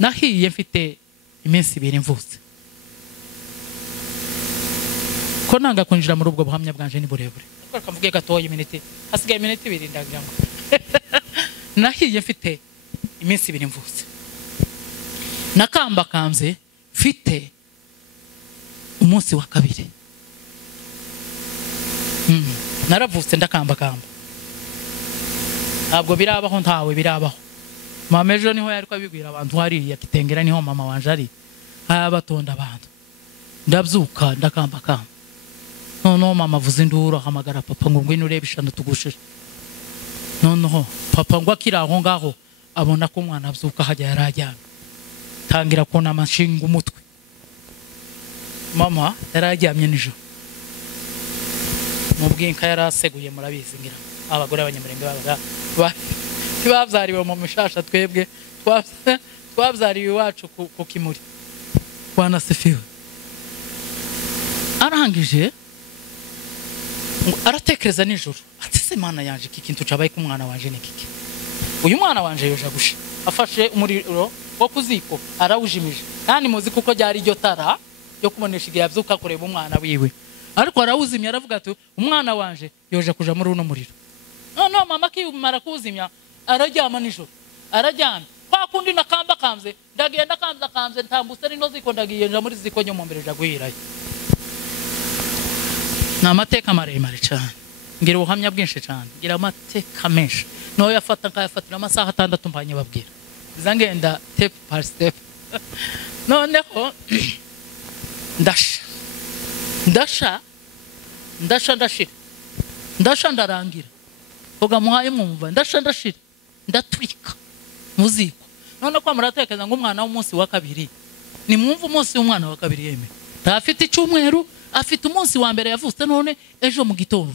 nahiye mfite iminsi 2 mvutse ko nanga kunjira muri ubwo buhamya bwanje ni burebure ariko mvuge gatoya iminiti hasigaye iminiti 2 ndagira ngo nahiye mfite iminsi 2 mvutse nakamba kamze mfite umunsi wa kabiri naravutse ndakamba ntabwo birabaho ntawe birabaho mama ejo niho yari kwabibwira abantu hariya kitengera niho mama wanje ari abatonda abantu ndabyuka ndakamba noneho mama avuze induru ahamagara papa ngo ngwino urebe ishano tugushije noneho papa ngo akira aho ngaho abona ko umwana abyuka hajya yarajyana tangira kona amashinga umutwe mama yarajyamye nijoro mubwinka yaraseguye murabizi ngira abagore abanyamurenge babaga babyariwe mu mishasha twebwe twabyariwe iwacu ku Kimuri Bwana sifiwe arangije aratekereza nijoro ati se mana yanje iki kintu cabaye ku mwana wanje nikiki uyu mwana wanje yoja gusha afashe umuriro wo kuziko arawujimije kandi muzi kuko ryari iryo tara yo kubonesha igihe yavyuka kureba umwana wiwe ariko arawuzimya aravuga ati umwana wanje yoje kuja muri uno muriro no mama kiyumara kuzimya arajyama nijoro arajyana kwa kundi nakamba kamze ndagenda kamze ntambutse rino ziko ndagiye nja muri ziko nyo mumbere jagwirayo na mateka maremare cyane ngira ubuhamya bwinshi cyane ngira amateka menshi no yafata nkayafatira amasaha 6 mpanye babwira zangenda step by step noneho ndasha ndarangira oga muhaye mwumva ndashira ndatwika muziko none ko muratekeza ngo umwana w'umunsi wa kabiri ni mwumva umunsi w'umwana wa kabiri yeme tafite icyumweru afite umunsi wa mbere yavutse none ejo mu gitondo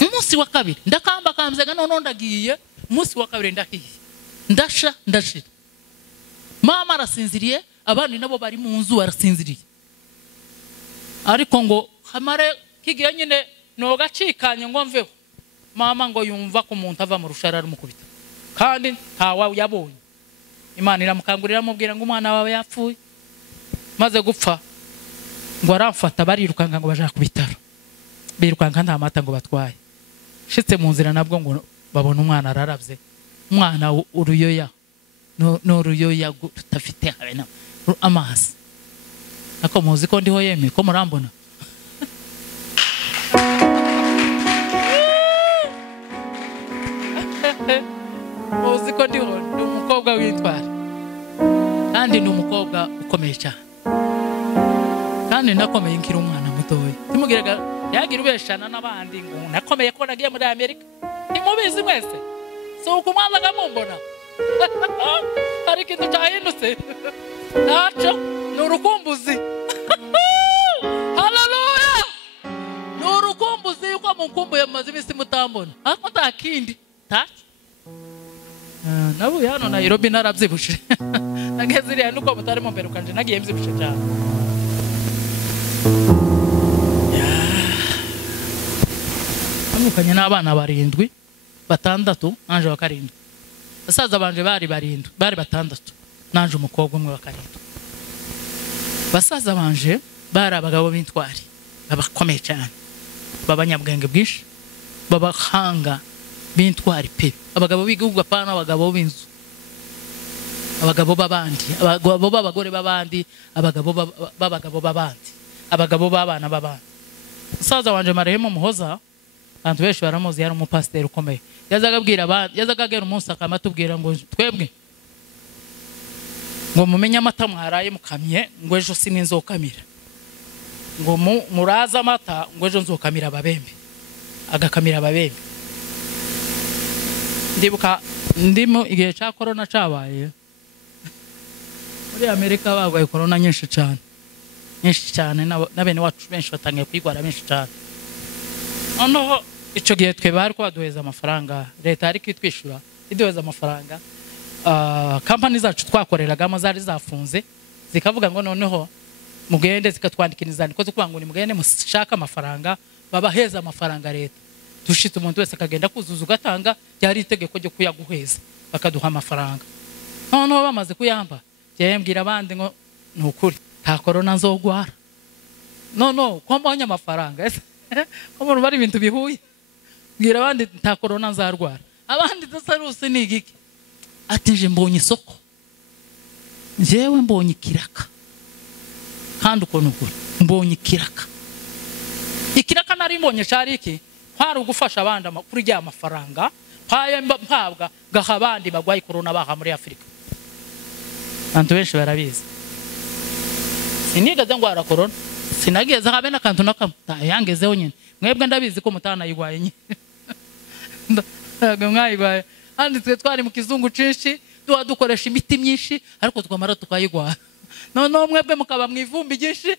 umunsi wa kabiri ndakamba kamzega none ndagiye umunsi wa kabiri ndahiye ndashira mama arasinziriye abandi nabo bari mu nzu barasinziriye ariko ngo hamare kigiye nyine no gacikanye ngo mveho mama ngo yumva ko umuntu ava mu rushara rumukubita kandi ntawa yabonye Imana iramukangurira mubwira ngo umwana wawe yapfuye maze gupfa ngo aramfata barirukanga ngo baje ku bitaro birukanga nta mata ngo batwaye shitse mu nzira nabwo ngo babona umwana araravye umwana uruyoya no ruyoya tutafite habena amazi ako muzi ko ndiho yeme ko murambona muzi ko ndiho ndi umukobwa witwara kandi ndi umukobwa ukomeye cyane kandi nakomeye nkiri umwana mutoya timugiraga yagira ubeshana n'abandi ngo nakomeye ko nagiye muri Amerika nimubizi mwese so kumwaza gamumbona hari kintu cyahindutse naco nurukumbuzi haleluya nurukumbuzi yuko munkumbuye maze imisi mutambona ako ntakindi tacho nabu hano Nairobi narabyibushe nageziriya nuko mutarimo mbere kanje nagiye mbyibushe cyane amukanye n'abana 7 6 nanje wa 7 basaza banje bari 6 nanje umukobwa umwe wa 7 basaza banje bari abagabo b'intwari babakomeye cyane babanyabwenge bwinshi babahanga b'intwari pe abagabo b'igihugu apana abagabo b'inzu abagabo babandi abagabo b'abagore babandi abagabo babandi abagabo babana babandi saza wanje marehemu muhoza abantu benshi baramuzi yari umupasiteri ukomeye yazagabwira abandi yazagagera umunsi akamatubwira ngo twebwe ngo mumenye amata mwaraye mukamye ngo ejo sinzokamira ngo muraza amata ngo ejo nzokamira ababembe agakamira ababembe ndibuka ndimo igihe cya corona cabaye muri Amerika bagwaye corona nyinshi cyane na bene wacu benshi batangiye kwigwara benshi cyane noneho ico gihe twe bari ko baduheza amafaranga leta ari kwitwishura iduheza amafaranga company zacu twakoreragamo zari zafunze zikavuga ngo noneho mugende zikatwandikira inzandiko zo kwanga ngo mugende mushaka amafaranga babaheza amafaranga leta dushitse umuntu wese akagenda kuzuza ugatanga byari itegeko ryo kuyaguheza bakaduha amafaranga noneho bamaze kuyamba jyewe mbwira abandi ngo ni ukuri nta korona nzogwara no ko mbonye amafaranga ko umuntu bari ibintu bihuye mbwira abandi nta korona nzarwara abandi dasarusi ni igiki ati nje mbonye isoko njyewe mbonye ikiraka kandi uko nukuri mbonye ikiraka nari mbonye cari iki kwari ugufasha abandi kuri rya mafaranga mpabwa gaha abandi bagwaye korona baha muri Afrika. Abantu benshi barabizi sinigeze ngwara korona sinageze habe n'akantu yangezeho nyine mwebwe ndabizi ko mutanayigwaye nyine mwayigwaye kandi twe twari mu kizungu cinshi dukoresha imiti myinshi ariko twamara tukayigwara noneho mwebwe mukaba mwivumbi ryinshi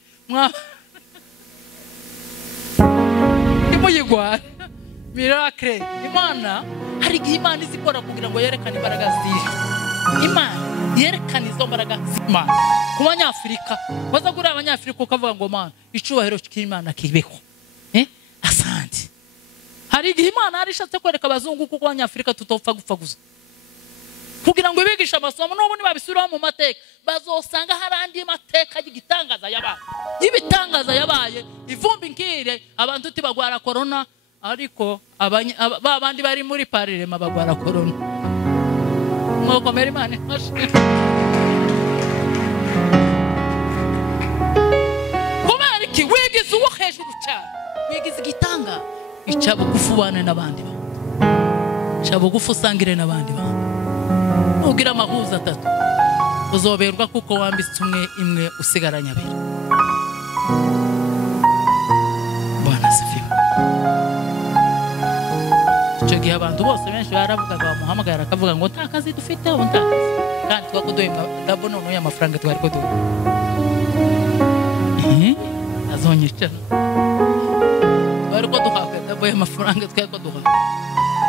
nimuyigwara miracle. Imana hari igihe Imana izikora kugira ngo yerekane imbaraga zihe. Imana yerekane izo mbaraga z'Imana ku banyafurika. Baza gura abanyafurika ukavuga ngo Mana icubahiro cy'Imana kibeho. Asante. Hari igihe Imana arishatse kwereka abazungu kuko abanyafurika tutopfa gupfa gusa kugira ngo ibigisha amasomo n'ubu nibabisubiraho mu mateka bazosanga hari andi mateka y'igitangaza yabaye ivumbi nkire abantu tibagwara korona ariko babandi bari muri parlement bagwara korona mwoko meri Imana kubera iki wigize uwo hejuru cyane wigize igitanga icabo gufubana n'abandi bantu icabo gufusangire n'abandi bantu ugira amahuza atatu uzoberwa kuko wambitse imwe usigaranya abiri. Bwana sifiwe. Icyo gihe abantu bose benshi baravugaga bamuhamagara akavuga ngo nta kazi dufite ubu nta kazi kandi twakuduhembwa ndabona n'uyu amafaranga twari kuduha azonyicana twari kuduhabwa ndabo y'amafaranga twari kuduha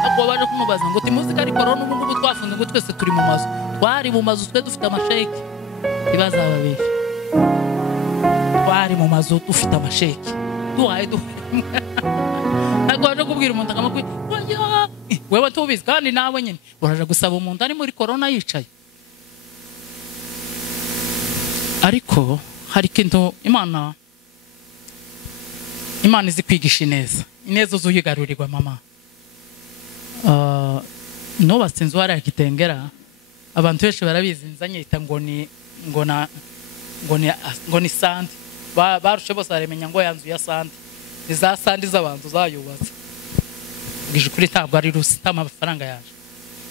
ako baje kumubaza ngo timuzi kari korona ubu ngubu twafunze ngo twese turi mu mazu twari mu mazu twe dufite amasheki ibazababesha twari mu mazu dufite amasheki duhaye ntabwo waje kubwira umuntu akamakwi wewe tubizi kandi nawe nyine uraje gusaba umuntu ari muri korona yicaye ariko hari ikintu Imana izi kwigisha ineza uzuyigarurirwa mama. Nubatse inzu hariya Kitengera abantu benshi barabizi nzanyita ngo ni sandi barushe bose baremenya ngo yanzu ya sandi iza sandi z'abantu zayubatse bwije kuri ntabwo ari rusi amafaranga yaje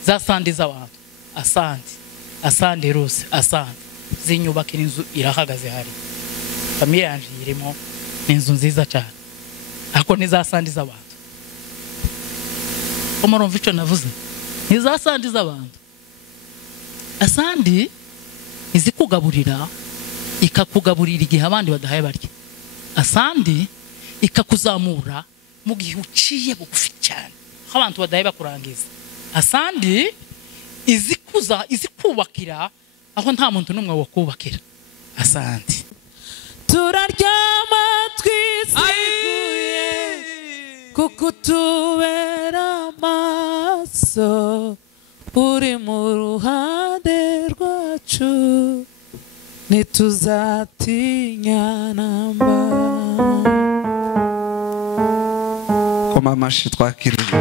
za sandi z'abantu asandi rusi asandi zinyubakira inzu irahagaze hari famiye yanje irimo n'inzu nziza cyane ako ni za sandi z'abantu umurumva icyo navuze ni za sandi z'abantu asandi izikugaburira ikakugaburira igihe abandi badahaye barya asandi ikakuzamura mu gihe uciye bugufi cyane aho abantu badahaye bakurangiza asandi izikubakira aho nta muntu n'umwe wakubakira asandi turaryama twisiguye kuko tubera amaso uri mu ruhande rwacu ntituzatinya namba. Koma amashi twakirije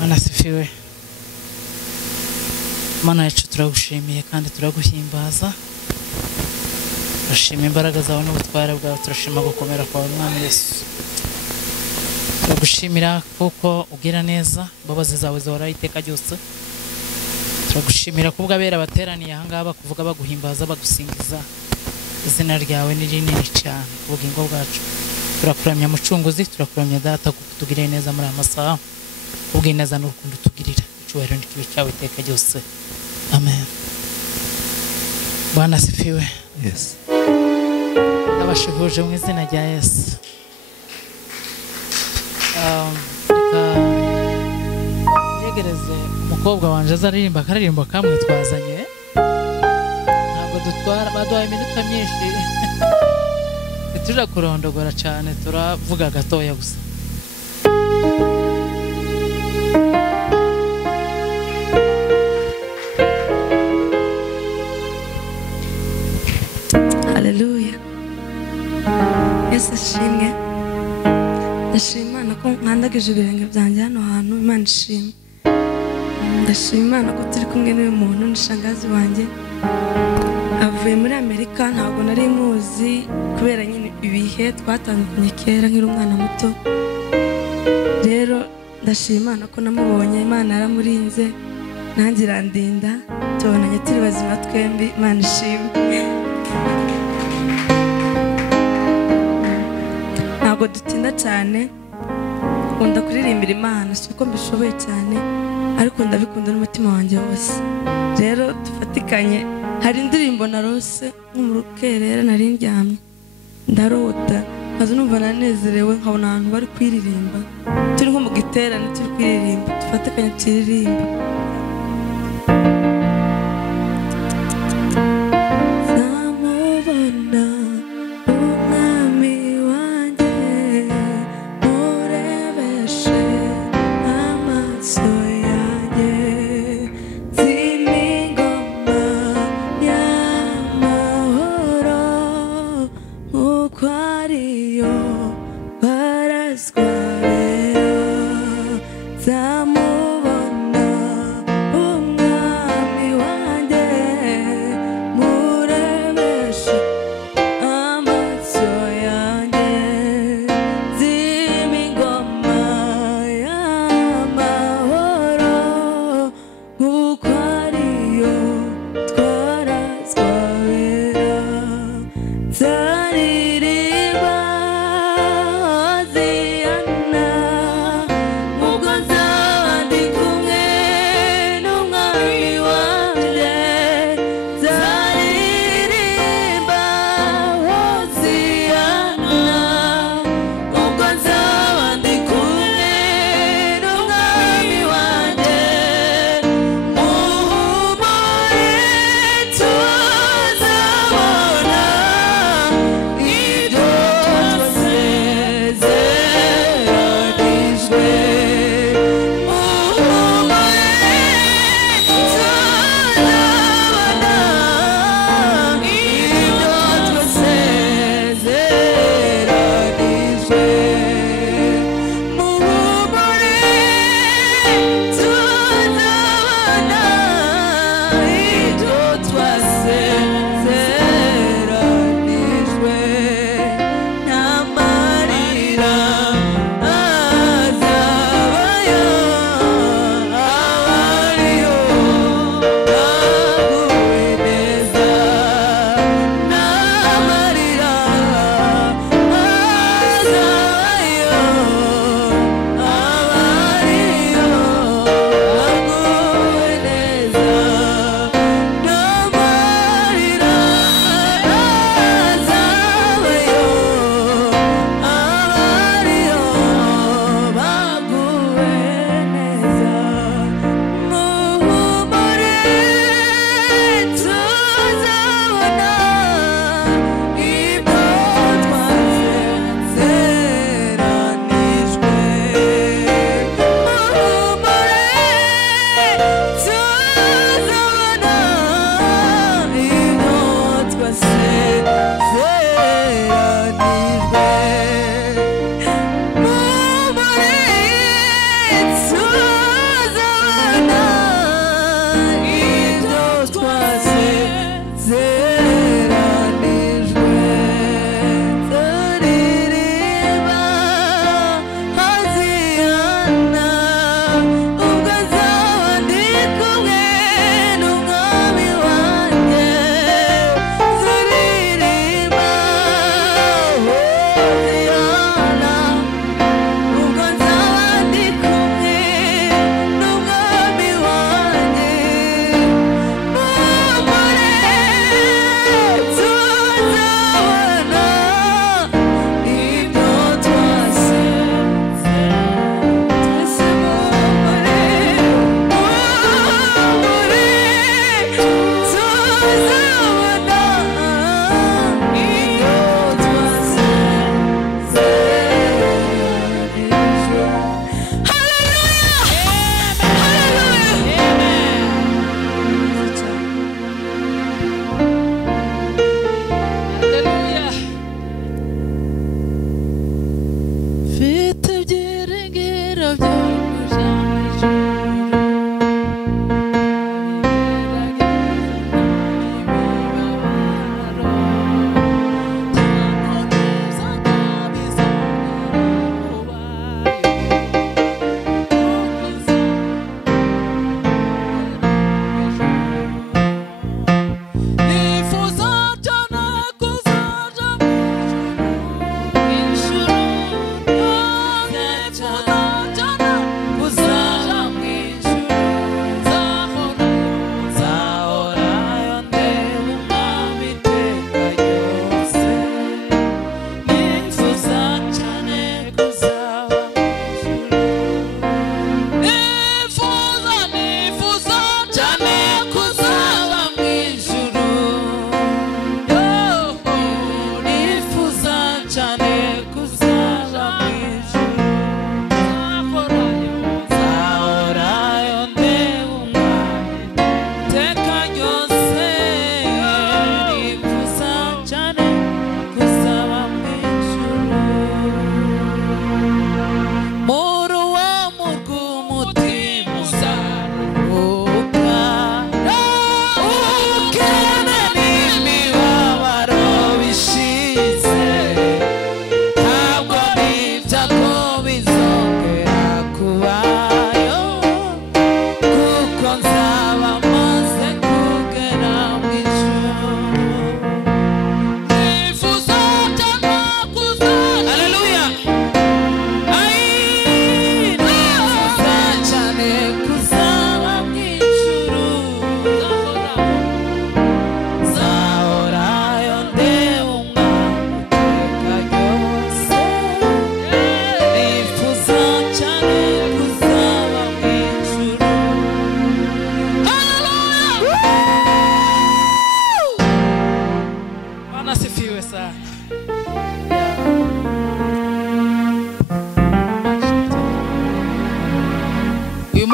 Mana sifiwe. Mana yacu turagushimiye kandi turaguhimbaza turashima imbaraga zawe n'ubutware bwawe turashima gukomera kwawe Mwami Yesu turagushimira kuko ugira neza imbabazi zawe zihoraho iteka ryose turagushimira kubwo abera bateraniye aha ngaha bakuvuga baguhimbaza bagusingiza izina ryawe ni rinini cyane ku bugingo bwacu turakuramya mucunguzi turakuramya data kuko tugiriye neza muri amasaha ubwineza n'urukundo tugirira icyubahiro n'ikibi cyawe iteka ryose amen. Bwana sifiwe. yes Ndabashuhuje mu izina rya Yesu. Yegereze umukobwa wanje azaririmba akaririmbo kamwe twazanye ntabwo dutwara baduhaye iminota myinshi tujya kurondogora cyane turavuga gatoya gusa ndashima Imana ko nkandagije ibirenge byanjye hano hantu. Imana ishimwe. Ndashima Imana ko turi kumwe n'uyu muntu ni shangazi wanjye avuye muri Amerika. Ntabwo nari muzi kubera nyine ibihe twatandukanye kera nkiri umwana muto. Rero ndashima Imana ko namubonye. Imana yaramurinze nanjye irandinda tubonanye turi bazima twembi. Imana ishimwe. Ntabwo dutinda cyane, nkunda kuririmbira Imana si uko mbishoboye cyane ariko ndabikunda n'umutima wanjye wose. Rero dufatikanye hari indirimbo narose nko mu rukerera nari ndyamye ndarota nkaza numva nanezerewe nkabona abantu bari kwiririmba turi nko mu giterane turi kwiririmba dufatikanye turirimba.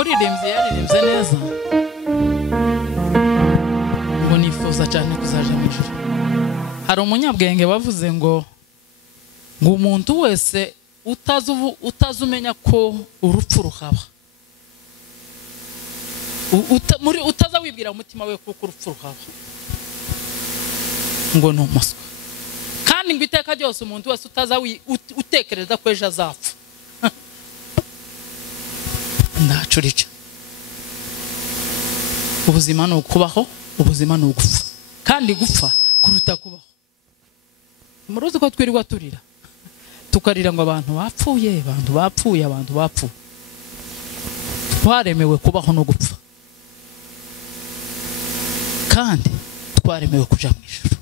umuririmbyi yaririmbye neza ngo nifuza cyane kuzaja mu ijuru. Hari umunyabwenge wavuze ngo umuntu wese utazumenya ko urupfu ruhaba, utaza wibwira umutima we kuko urupfu ruhaba, ngo ni umuswa. Kandi ngo iteka ryose umuntu wese utaza utekereza ko ejo azapfa ndacurica. Ubuzima ni ukubaho, ubuzima ni ugupfa, kandi gupfa kuruta kubaho. Muruzi ko twirirwa turira tukarira ngo abantu bapfuye, abantu bapfuye, abantu bapfuye. Twaremewe kubaho no gupfa, kandi twaremewe kuja mu ijuru.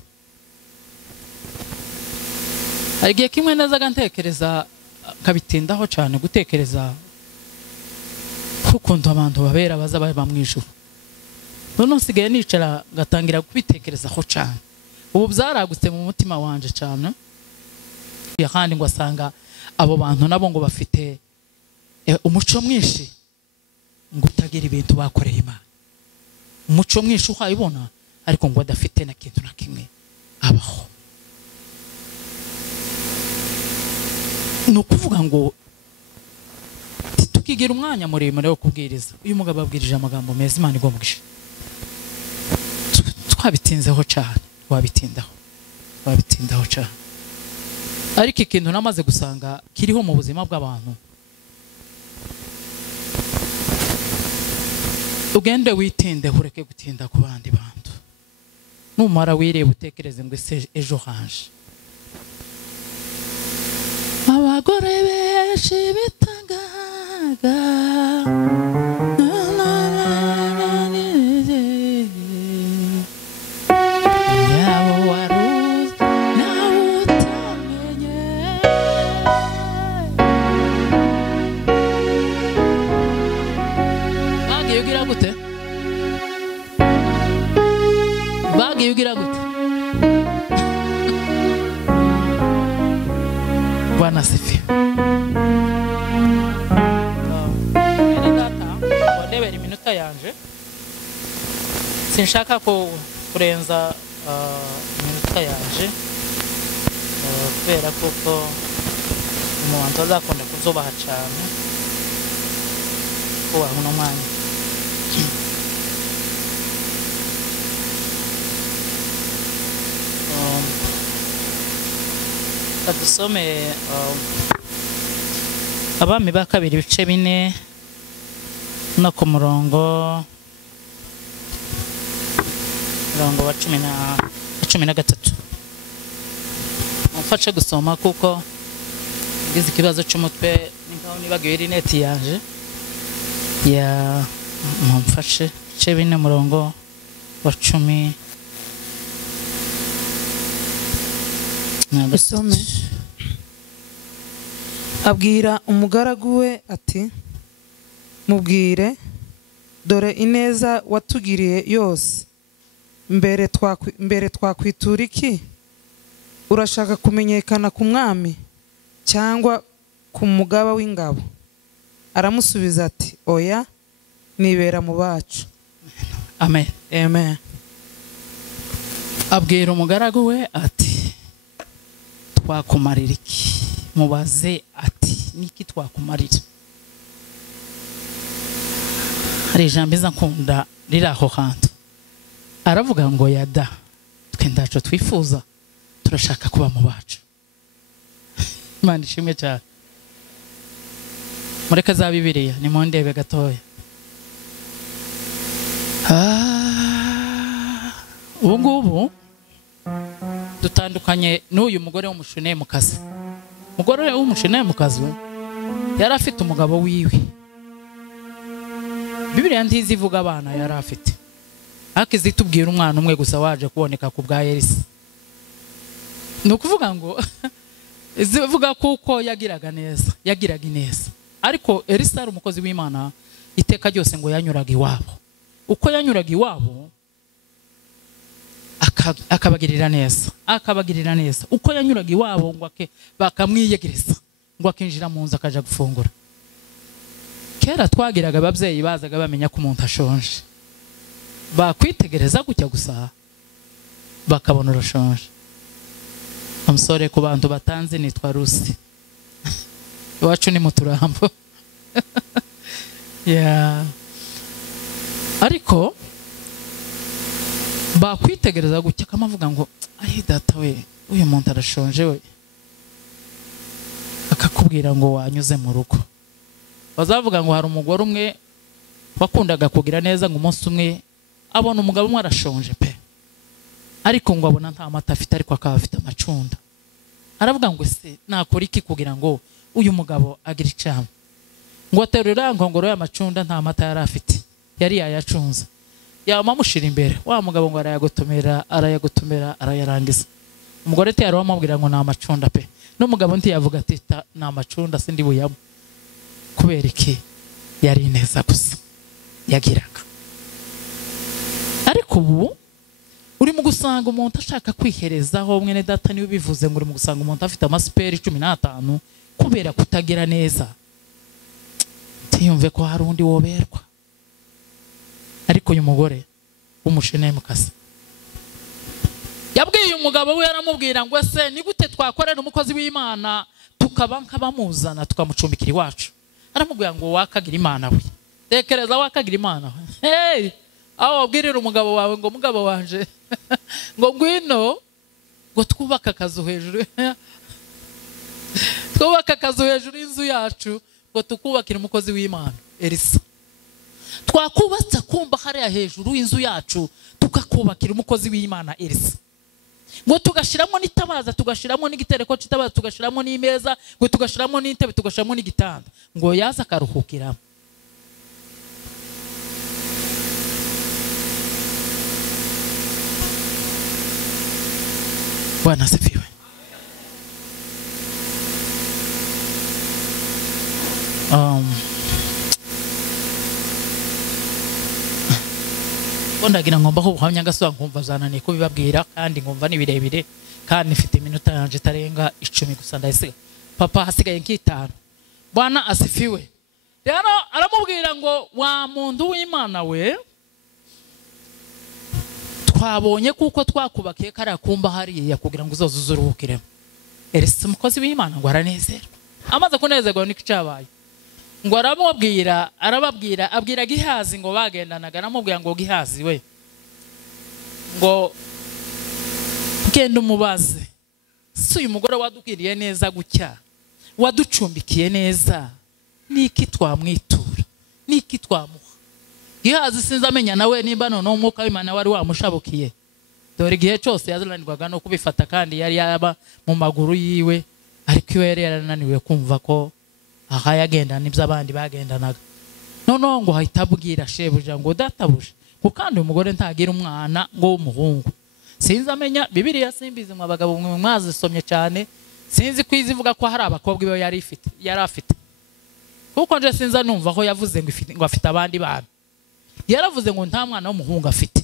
Hari igihe kimwe nazaga ntekereza, kabitindaho cyane gutekereza ukuntu abantu babera baza baba mu ijuru. None nsigaye nicara ngatangira kubitekerezaho cyane. Ubu byaragutse mu mutima wanje cyane. Kandi ngo asanga abo bantu nabo ngo bafite umuco mwinshi ngo utagira ibintu bakoreye Imana. Umuco mwinshi uhayibona ariko ngo adafite na kintu na kimwe abaho. No kuvuga ngo tukigira umwanya muremure wo kubwiriza. Uyu mugabo abwirije amagambo meza, Imana igomwisha. Twabitinzeho cyane, twabitindaho cyane. Ariko ikintu namaze gusanga kiriho mu buzima bw'abantu, ugende witinde, ureke gutinda ku bandi bantu. Numara wireba utekereze ngo ese ejo hanje. Abagore benshi bitangaga yugira gute? Bwana sifi. Ndebera iminota yanje, sinshaka ko kurenza iminota yanje, kubera kuko umuntu azakunda kuzobaha cyane kuba uno mwanya. Dusome Abami ba kabiri ibice 4 no ku murongo wa 13. Mufashe gusoma kuko ngize ikibazo cy'umutwe ninkaho nibagiwe rineti yaje ya mumfashe ibice 4 murongo wa 10. Usome. Abwira umugaragu we ati, mubwire, dore ineza watugiriye yose, mbere twakwitura iki? Urashaka kumenyekana ku mwami cyangwa ku mugaba w'ingabo? Aramusubiza ati, oya, nibera mu bacu. Amen. Amen. Abwira umugaragu we ati, twakumarira iki? Mubaze ati, niki twakumarira? Hari ijambo nkunda riri aho hantu, aravuga ngo yada, twe ndaco twifuza, turashaka kuba mu bacu. Imana ishimwe cyane. Mureka za Bibiliya nimondebe gatoya. Ubu ngubu dutandukanye n'uyu mugore w'umushune mu kazi. Umugore w'umushune mu kazi yari afite umugabo wiwe. Bibiliya ntizi ivuga abana yari afite, akizi tubwira umwana umwe gusa waje kuboneka ku bwa Elisa. No kuvuga ngo zivuga kuko yagiraga ineza, ariko Elisa ari umukozi w'Imana, iteka ryose ngo yanyuraga iwabo. Uko yanyuraga iwabo akabagirira neza, uko yanyuraga iwabo ngo bakamwiyegereza, ngo akinjira mu nzu akaja gufungura. kera twagiraga ababyeyi bazaga bamenya ko umuntu ashonje, bakwitegereza gutya gusa bakabona urashonje. Amusore ku bantu batanze nitwa Rusi, iwacu ni mu Turambo. Yeah. Ariko bakwitegereza gutya kamavuga ngo ari data we, uyu muntu arashonje we, akakubwira ngo wanyuze mu rugo. Bazavuga ngo hari umugore umwe wakundaga kugira neza, ngo umunsi umwe abona umugabo umwe arashonje pe, ariko ngo abona nta mata afite, ariko akaba afite amacunda. Aravuga ngo ese nakora iki kugira ngo uyu mugabo agire icyamu? Ngo aterura inkongoro y'amacunda, nta mata yari afite, yari yayacunze. Yamamushira imbere, wa mugabo ngo arayagotomera arayarangiza. Umugore ati yari wamubwira ngo nta macunda pe, n'umugabo ntiyavuga ati nta macunda sindi buyamo. Kubera iki? Yari neza gusa yagiraga. Ariko ubu uri mu gusanga umuntu ashaka kwiherezaho, mwene data niwe bivuze ngo uri mu gusanga umuntu afite amasiperi 15 kubera kutagira neza. Tiyumve ko hari undi woberwa. Ariko uyu mugore w'umushene mukasa yabwiye umugabo we, yaramubwira ngo ese ni gute twakorera umukozi w'Imana tukaba nk'abamuzana tukamucumbikira iwacu? Aramubwira ngo wakagira Imana we, tekereza wakagira Imana we. Hey, aho wabwirira umugabo wawe ngo mugabo wanje ngo ngwino ngo twubaka akazu hejuru y'inzu yacu, ngo tukubakira umukozi w'Imana Elisa. Twakubatse kumba hariya hejuru y'inzu yacu tukakubakira umukozi w'Imana Elisa, ngo tugashiramo n'itabaza, tugashiramo n'igitereko cy'itabaza, tugashiramo n'imeza, ngo tugashiramo n'intebe, tugashiramo n'igitanda, ngo yaza akaruhukiramo. Bwana asifiwe. Ndagira ngomba ko ubuhamya gasoba nkumva zananiye kubibabwira, kandi ngumva ni birebire, kandi mfite iminota yanje itarenga 10 gusa ndayisiga. Papa hasigaye nk'itanu. Bwana asifiwe. Rero aramubwira ngo wa muntu w'Imana we, twabonye kuko twakubakiye kariya kumba hariya kugira ngo uzoze uzuruhukiremo. Elisa umukozi w'Imana ngo aranezerwa. Amaze kunezerwa niko cyabaye, ngo abwira Gihazi ngo bagendanaga, aramubwira ngo Gihazi we, ngo genda umubaze, si uyu mugore wadukiriye neza gutya, waducumbikiye neza, niki twamwitura, niki twamuha? Gihazi sinzi amenya nawe nimba none umwuka w'Imana wari wamushabukiye. Dore igihe cyose yazananirwaga no kubifata, kandi yari yaba mu maguru yiwe, ariko iwe yari yarananiwe kumva ko aha yagenda nibyo abandi bagendanaga. Noneho ngo hahita abwira shebuja ngo databuja, ngo kandi umugore ntagira umwana ngo w'umuhungu. Sinzi amenya Bibiliya, simbizi mu abagabo mwe mwazisomye cyane, sinzi ko izivuga ko hari abakobwa iwe yari afite, kuko nje sinza numva aho yavuze ngo afite abandi bana. Yaravuze ngo nta mwana w'umuhungu afite.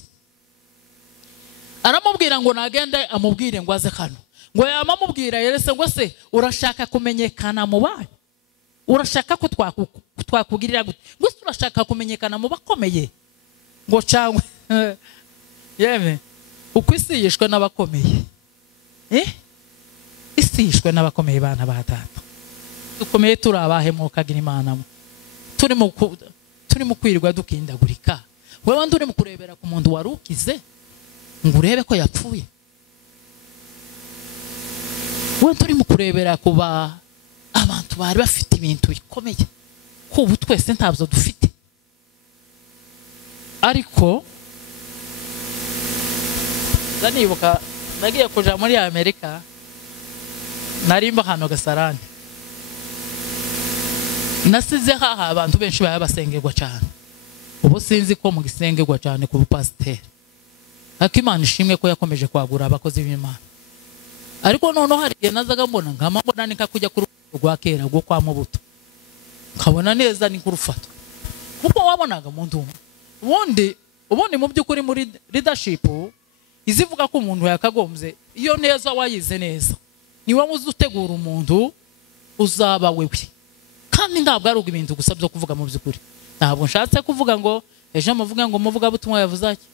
Aramubwira ngo nagende amubwire ngo aze hano, ngo yamamubwira yerese ngo se urashaka kumenyekana mu banyu, urashaka ko twakugirira gute? Ngo urashaka kumenyekana mu bakomeye? Ngo cyangwa yeme uko isi yishwe n'abakomeye, isi yishwe n'abakomeye bana ba data. Dukomeye turabahemukagira Imana, turi mu kwirirwa dukindagurika. Wewe nduri mu kurebera ku muntu warukize ngo urebe ko yapfuye. Wewe turi mu kurebera kuba abantu bari bafite ibintu bikomeye, ko ubu twese ntabyo dufite. Ariko ndanibuka nagiye kuja muri Amerika, narimba hano Gasarani, nasize haha abantu benshi baba basengerwa cyane. Ubu sinzi ko mu gisengerwa cyane ku bupasiteri, ariko Imana ishimwe ko yakomeje kwagura abakozi b'Imana. Ariko noneho hari igihe nazaga mbona nkamabona nika kujya ku rwa kera rwo kwa Mubuto, nkabona neza ni kurufata, kuko wabonaga umuntu ubundi mu by'ukuri muri leadership izivuga ko umuntu yakagombye iyo neza wayize neza, ni wowe uzutegura umuntu uzaba wewe, kandi ntabwo ari ibintu gusa byo kuvuga mu by'ukuri. Ntabwo nshatse kuvuga ngo ejo muvuga ngo muvuga butumwa yavuze ati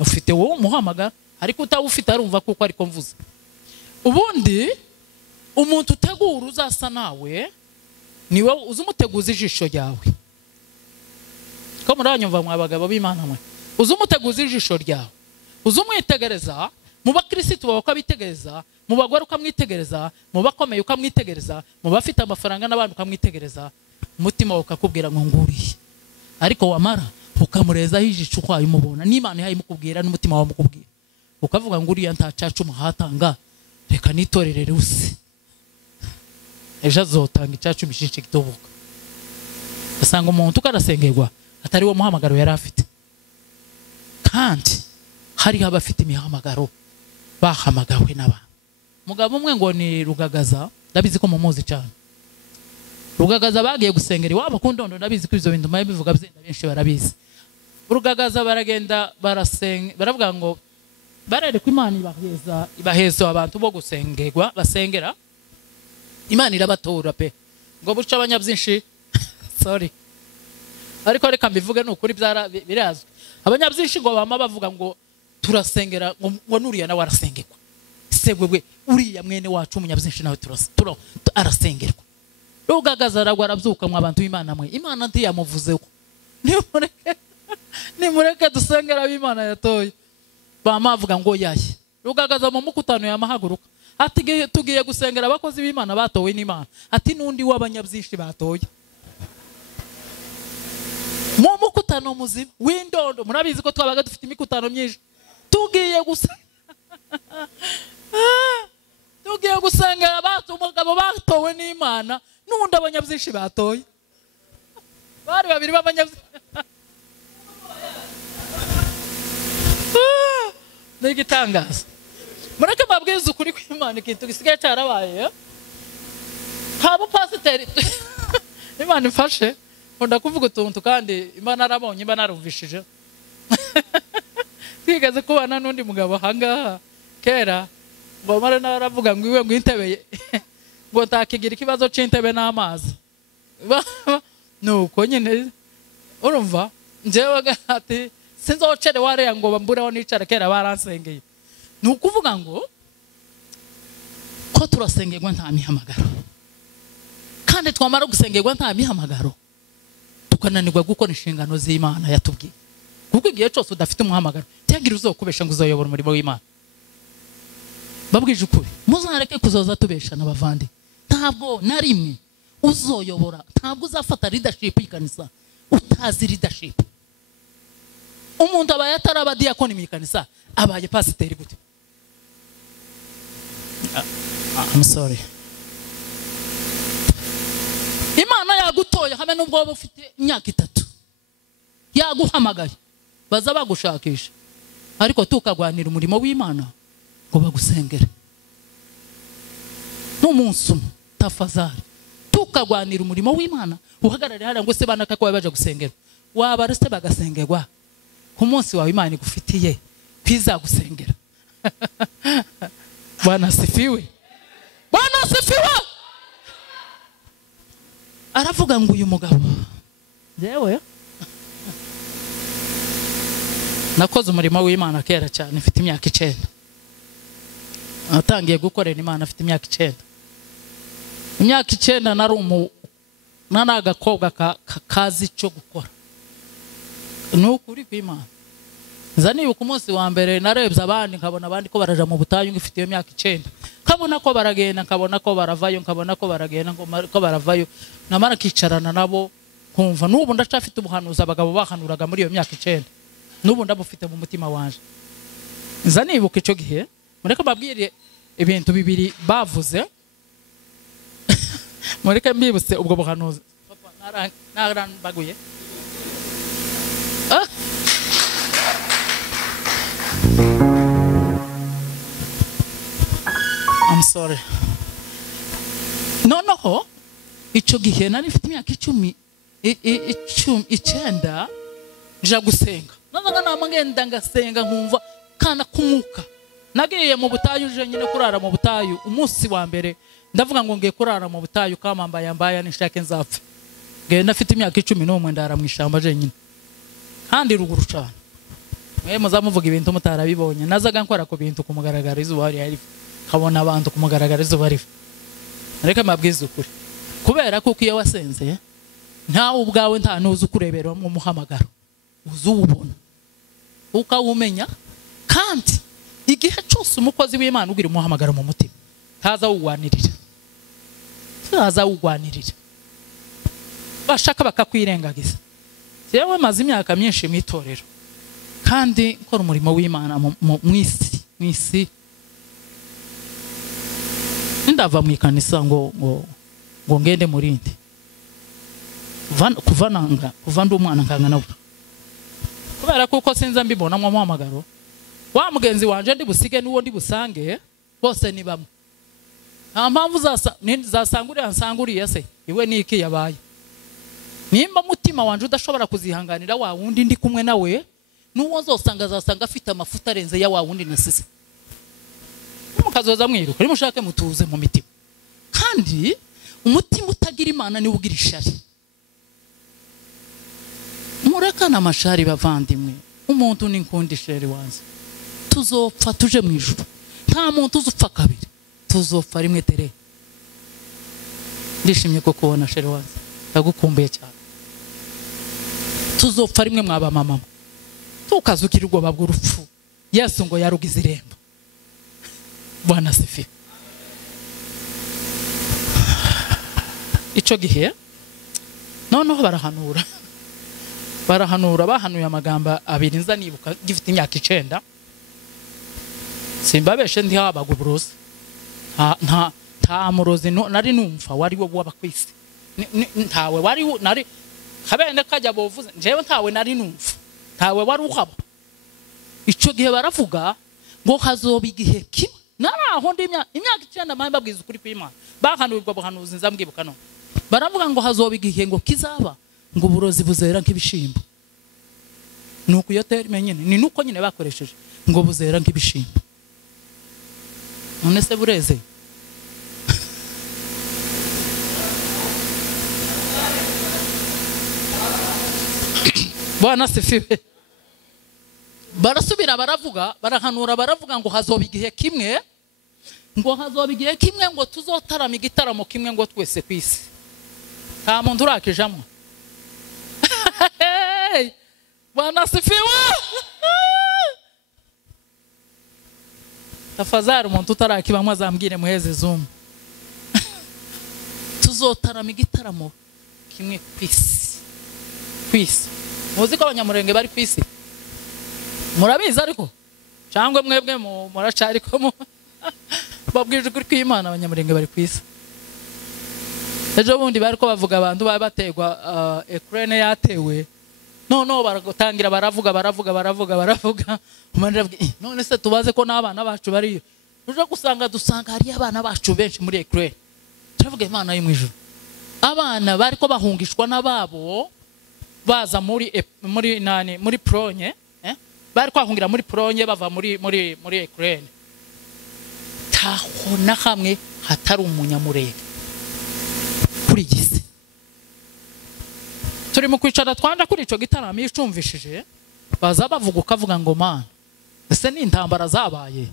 ufite wowe umuhamagara, ariko utawufite arumva kuko ariko mvuze. Ubundi umuntu utegura uzasa nawe niwe uzumuteguza ijisho ryawe. Ko muranyumva mwa bagabo b'Imana mwe? Uzumuteguza ijisho ryawe, uzumwitegereza. Mu bakristo bawe ukabitegereza, mu bagore ukamwitegereza, mu bakomeye ukamwitegereza, mu bafite amafaranga n'abandi ukamwitegereza, umutima wawe ukakubwira ngo nguriye. Ariko wamara ukamurezaho ijisho uko ayimubona, n'Imana yayimukubwira n'umutima wawe mukubwira, ukavuga ngo uriya ntacacu muhatanga, reka nitorerere usi, ejo azotanga icacu mishinshi gitoboka. Asanga umuntu ukarasengerwa atari wo muhamagaro yari afite. Kandi hari abafite imihamagaro bahamagawe n'abantu. Mugabo umwe ngo ni Rugagaza, ndabizi ko mumuzi cyane. Rugagaza bagiye gusengera iwabo ku Ndondo, ndabizi ko ibyo bintu maye bivuga byenda benshi barabizi. Rugagaza baragenda barasenga, baravuga ngo barereka Imana ibaheza abantu bo gusengerwa basengera. Imana irabatora pe. Ngo buca abanyabyinshi sorry. Ariko reka mbivuge n'ukuri birazwi. Abanyabyinshi ngo bama bavuga ngo turasengera ngo nuriya nawe arasengerwa. Sebwe uriya mwene wacu umunyabyinshi nawe arasengerwa. Rugagaza aragwa arabyuka mu abantu b'Imana mwe. Imana ntiyamuvuzeho. Nimureke dusengera b'Imana yatoye. Bama bavuga ngo yaye. Rugagaza mu mukutano yamahaguruka. Ati tugiye gusengera abakozi b'Imana batowe n'Imana. Ati nundi w'abanyabyinshi batoye. Mu mukutano muzima w'Indondo, murabizi ko twabaga dufite imikutano myinshi. Tugiye gusengera umugabo batowe n'Imana n'undi abanyabyinshi batoye. Bari babiri b'abanyabyinshi. N'igitangaza. Mureke mbabwize ukuri kw'Imana ikintu gisigaye cyarabaye. Haba pasiteri Imana ifashe nkunda kuvuga utuntu kandi Imana arabonye, Imana arumvishije. Twigeze kubana n'undi mugabo hangaha kera, ngo mara naravuga ngo iwe ngo intebe ngo takigira ikibazo c'intebe n'amazi. Nuko nyine urumva njewe ati sinzocere ware ngo bambureho nicara kera baransengeye. Nukuvuga ngo ko turasengerwa nta mihamagaro, kandi twamara gusengerwa nta mihamagaro tukananirwa gukora inshingano z'Imana yatubwiye. Kuko igihe cyose udafite umuhamagaro cyagira uzokubesha ngo uzoyobora umurimo w'Imana. Babwije ukuri, muzareke kuzoza tubesha n'abavandi. Ntabwo na rimwe uzoyobora, ntabwo uzafata leadership y'ikanisa utazi leadership. Umuntu abaye ataraba diakoni mu ikanisa abaye pasiteri gute? I'm sorry. Imana yagutoye hamwe n'ubwo waba ufite imyaka 3. Yaguhamagaye. Baza bagushakisha. Ariko tukagwanira umurimo w'Imana ngo bagusengere. N'umunsi tafazari. Tukagwanira umurimo w'Imana uhagarare hara ngo se banaka ko baje gusengera. Wabarese bagasengerwa. Ku munsi wawe Imana igufitiye kwiza gusengera. Bwana sifiwe. Bwana sifiwe. Aravuga ngo uyu mugabo jewe nakoze umurimo w'Imana kera cyane, mfite imyaka 9. Natangiye gukorera Imana afite imyaka 9. Imyaka 9 nanagakobwa kazi cyo gukora. Nukuri kw'Imana. Nzaniye ku munsi wa mbere narebye abandi nkabona abandi ko baraja mu butayu ngifite iyo myaka 9. Nkabona ko baragenda, nkabona ko baravayo, nkabona ko baragenda, ko baravayo. Namara kicarana nabo kumva nubu ndacafite ubuhanuzi abagabo bahanuraga muri iyo myaka 9. Nubu ndabufite mu mutima wanje. Nzaniye buke cyo gihe, mureke babwire ibintu bibiri bavuze. Mureke mbibutse ubwo buhanuzi. Papa naranbaguye. I'm sorry. Noneho icyo gihe nari mfite imyaka 10 9 nja gusenga. Nazaga namagenda ngasenga nkumva kana kumuka nagiye mu butayu je nyine kurara mu butayu umunsi wa mbere ndavuga ngo ngiye kurara mu butayu kamambaya mbaya nishake nzapfa ngenda afite imyaka 11 ndara mu ishamba je nyine kandi ruguru cyane mwe muzamuvuga ibintu mutarabibonye nazaga nkora ku bintu kumugaragara izuba ari kabona abantu kumugaragara izuba ari reka mabwiza ukuri kubera kuko iyo wasenze nta ubwawe nta nuzi ukurebera mu muhamagaro uzubona ukawumenya kandi igihe cyose umukozi w'Imana ugira umuhamagaro mu mutima taza ugwanirira bashaka bakakwirengagiza yewe maze imyaka myinshi mu itorero kandi nkora umurimo w'Imana mu isi ndava mu ikanisa ngo ngende murindi kuva ndi umwana nkangana kubera kuko sinza mbibona mu muhamagaro wa mugenzi wanje ndi busige n'uwo ndi busange bose ni bamwe nta mpamvu zasanguriye se iwe niki yabaye nimba mutima wanje udashobora kuzihanganira wa wundi ndi kumwe nawe n'uwo zasanga afite amafuta arenze ya wa wundi nasize mukazoza mwiruka uri mushake mutuze mu mitima kandi umutima utagira Imana ni ugira ishari murekana amashari bavandimwe umuntu ni nkundisheri wanze tuzopfa tuje mu ijuru nta muntu uzupfa kabiri tuzopfa rimwe tere ndishimye ko kubona sheri wanze ndagukumbuye cyane tuzopfa rimwe mwaba mama tukazukira ubwoba bw'urupfu Yesu ngo yarugize irembo Bwana sifi ico gihe noneho barahanura bahanuye amagamba abiri nza nibuka gifite imyaka 9 simbabeshe ndi habaga uburozi nta murozi nari numva wari wo wabakwisi ntawe wari nari kabene kajya bovuze njewe ntawe nari numva ntawe wari uhaba ico gihe baravuga ngo hazoba igihe kimwe naraho ndi imyaka 9 mpambe babwiza ukuri kw'Imana bahanurirwa buhanuzi nzambwibuka no baravuga ngo hazoba igihe ngo kizaba ngo uburozi buzera nk'ibishimbo nuko iyo terme nyine ni nuko nyine bakoresheje ngo buzera nk'ibishimbo none se bureze Bwana sifiwe barasubira barahanura baravuga ngo hazoba igihe kimwe ngo tuzotarama igitaramo kimwe ngo twese kwisi nta muntu urakijamwe Bwana sifiwe tafadhali umuntu utarakibamwe azambwire muheze zoom tuzotarama igitaramo kimwe kwisi muzi ko abanyamurenge bari kwisi murabizi ariko cyangwa mwebwe muracari ko babwije kuri kw'Imana abanyamurenge bari kwisi ejo bundi bari ko bavuga abantu bategwa Ukraine yatewe no baragutangira baravuga none se tubaze ko n'abana bacu bari uje dusanga hari abana bacu benshi muri Ukraine turavuga Imana yo mu ijuru abana bari ko bahungishwa nababo baza muri Polonye bari kwahungira muri Polonye bava muri Ukraine taho na hamwe hatari umunyamurenge kuri gise turi mu kwicara twanja kuri ico gitaramo icumvishije baza bavuga ukavuga ngo Mana ese ni intambara zabaye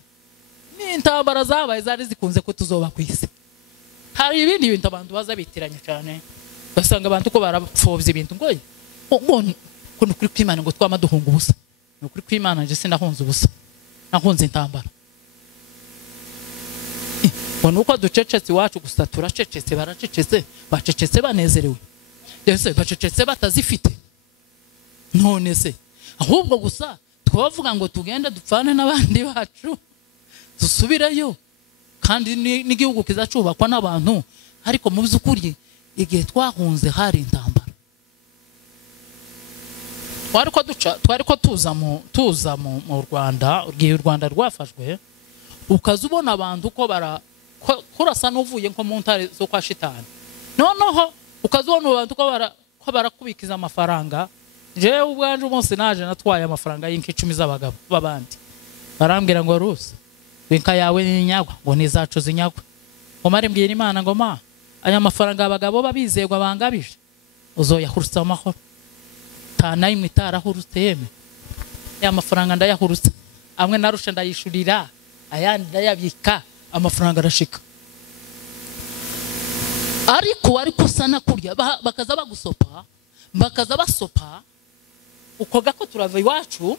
zari zikunze ko tuzoba kwisi hari ibindi bintu abantu baza bitiranye cyane basanga abantu ko barapfobya ibintu ngo kuri kw'Imana ngo twama duhunga ubusa kuri kw'Imana je sinahunze ubusa nahunze intambara nuko ducecetse iwacu gusa turacecetse bacecetse banezerewe ese bacecetse batazifite none se ahubwo gusa twavuga ngo tugende dupfane n'abandi bacu dusubireyo kandi n'igihugu kizacubakwa n'abantu ariko mu by'ukuri igihe twahunze hari intambara twariko tuza mu Rwanda ugiye u Rwanda rwafashwe ukazubona abantu ko kurasa n'uvuye nko mu ntare zo kwa shitani noneho ukazubona abantu ko barakubikiza amafaranga jewe ubwanje umunsi naje natwaye amafaranga y'inki 10 z'abagabo babandi barambwira ngo Rusi inka yawe n'inyagwa ngo nizacu zinyagwa umare mbwira Imana ngo ma aya mafaranga abagabo babizegwa bangabije uzoyahurutsa amahoro tanayimwe itarahurutse yeme ya mafaranga ndayahurutsa amwe narusha ndayishurira ayandi ndayabika amafaranga arashika ariko sana kurya bakaza bagusopa bakaza basopa ukoga ko turava iwacu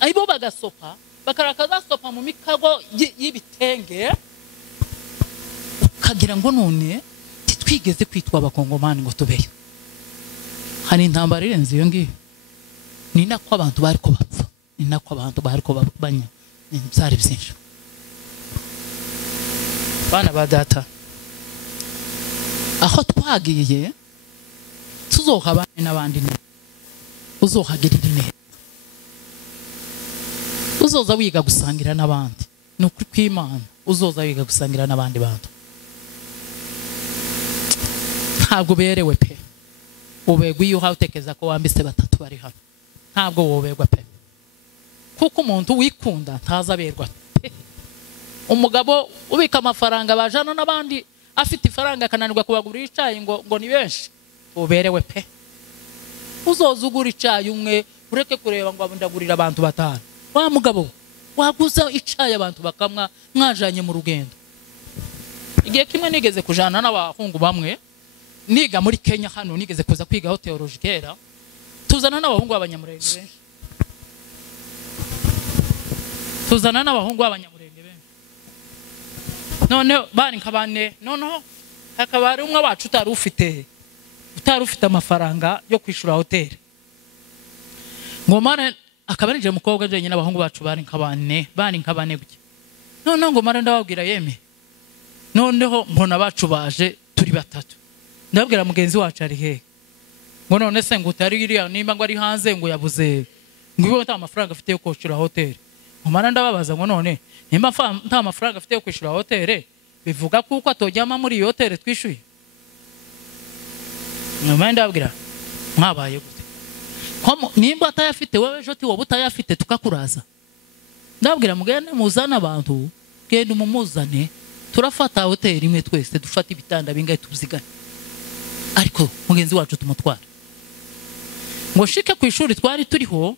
aibo bagasopa bakarakaza sopa mu mikago y'ibitenge ukagira ngo none titwigeze kwitwa abakongomani ngo tubeyo hani intambara irenze iyo ngiyo ni nako abantu bari ko bapfa ni nako abantu bari ko banya byari byinshi bana ba data aho twagiye tuzohabane n'abandi uzohagirira neza uzoza wiga gusangira n'abandi nukuri kw'Imana uzoza wiga gusangira n'abandi bantu ntabwo berewe pe ubegwa iyo uhatekeza ko wambise batatu bari hano ntabwo wobegwa pe kuko umuntu wikunda ntazaberwa pe umugabo ubika amafaranga bajana n'abandi afite ifaranga akananirwa kubagurira icyayi ngo ni benshi uberewe pe uzoza ugura icyayi umwe ureke kureba ngo ndagurira abantu batanu wa mugabo waguza icyayi abantu bakamwa mwajanye mu rugendo igihe kimwe nigeze kujana n'abahungu bamwe niga muri Kenya hano nigeze kuza kwiga theology kera tuzana n'abahungu b'abanyamurenge benshi none bari nkabane noneho hakaba ari umwe wacu utari ufite amafaranga yo kwishura hoteli ngo mare akaba nije mukobwa je nyine abahungu bacu bari nkabane gutya noneho ngo mare ndababwira yeme noneho mbona bacu baje turi batatu ndabwira mugenzi wacu ari he ngo none se ngo utari iriya nimba ngo ari hanze ngo yabuze ngo iwe nta mafaranga afite yo kwishura hoteli ngo mare ndababaza ngo none nimba nta mafaranga afite yo kwishura hoteli bivuga kuko atojyama muri iyo hoteli twishuye nyuma ndabwira mwabaye gute komo nimba atayafite wewe joti wowe utayafite tukakuraza ndabwira mugende muzana abantu gende mumuzane turafata hoteli imwe twese dufata ibitanda bingaye tuzigane ariko mugenzi wacu tumutwara ngo shike ku ishuri twari turiho